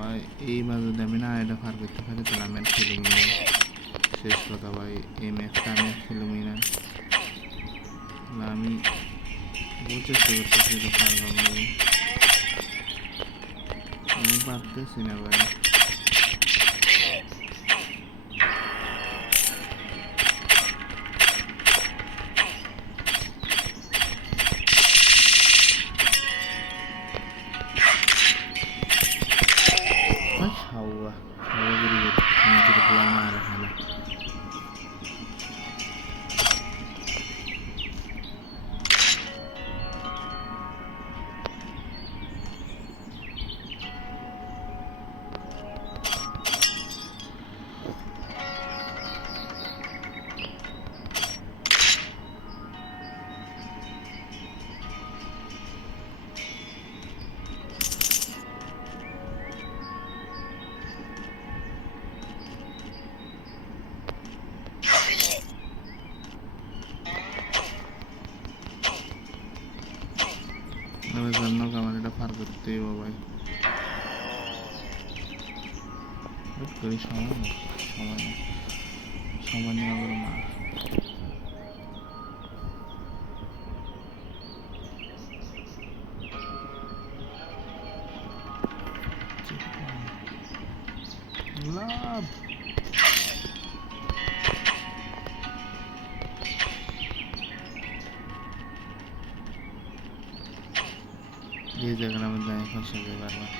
ভাই এই মাঝে যদি আমি না এটা পার করতে পারি তাহলে আমি আর খেলুমি না, শেষ কথা ভাই। এই ম্যাচটা আমি আর খেলুমি না, আমি বহু চেষ্টা করতেছি এটা পারলাম না, আমি পারতেছি না ভাই। হাওয়া হাওয়াগিরি করতেছি, নিজের পোলা মারা খেলা। জন্য আমার এটা পার করতেই হবে ভাই, ওয়েট করি, সময় নেই, সময় নেই, সময় নেই আমার মা। লাভ এই জায়গার মধ্যে আমি ফসে যাই বারবার।